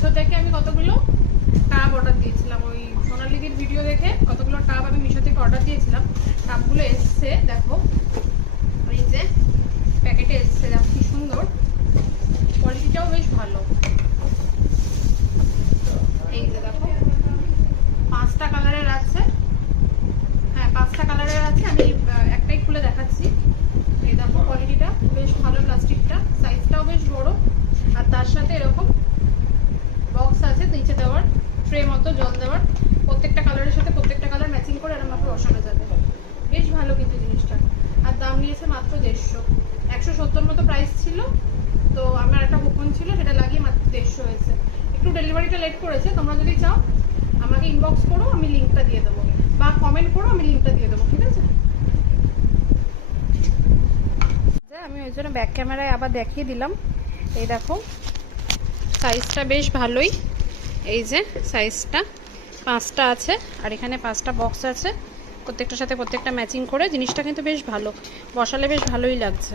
মিশো থেকে আমি কতগুলো টাব অর্ডার দিয়েছিলাম, ওই সোনালিদির ভিডিও দেখে কতগুলো টাব আমি মিশো থেকে অর্ডার দিয়েছিলাম। টাবগুলো এসছে, দেখো এই যে প্যাকেটে এসছে, দেখো কি সুন্দর, কোয়ালিটিটাও বেশ ভালো। এই যে দেখো 5টা কালারের আছে, হ্যাঁ 5টা কালারের আছে। আমি একটাই খুলে দেখাচ্ছি। এই দেখো কোয়ালিটিটা বেশ ভালো, প্লাস্টিকটা সাইজটাও বেশ বড়, আর তার সাথে এরকম বক্স আছে নিচে দেওয়ার, ট্রে মতো জল দেওয়ার। প্রত্যেকটা কালারের সাথে প্রত্যেকটা কালার ম্যাচিং করে এরকম ভাবে বসানো যাবে। বেশ ভালো কিন্তু জিনিসটা। আর দাম নিয়েছে মাত্র 150, 170 মতো প্রাইস ছিল। তো আমার একটা কুপন ছিল, সেটা লাগিয়ে মাত্র 150 হয়েছে। একটু ডেলিভারিটা লেট করেছে। তোমরা যদি চাও আমাকে ইনবক্স করো, আমি লিঙ্কটা দিয়ে দেবো, বা কমেন্ট করো, আমি লিঙ্কটা দিয়ে দেবো, ঠিক আছে? আমি ওই জন্য ব্যাক ক্যামেরায় আবার দেখিয়ে দিলাম। এই দেখো সাইজটা বেশ ভালোই, এই যে সাইজটা 5টা আছে, আর এখানে 5টা বক্স আছে, প্রত্যেকটার সাথে প্রত্যেকটা ম্যাচিং করে। জিনিসটা কিন্তু বেশ ভালো, বসালে বেশ ভালোই লাগছে।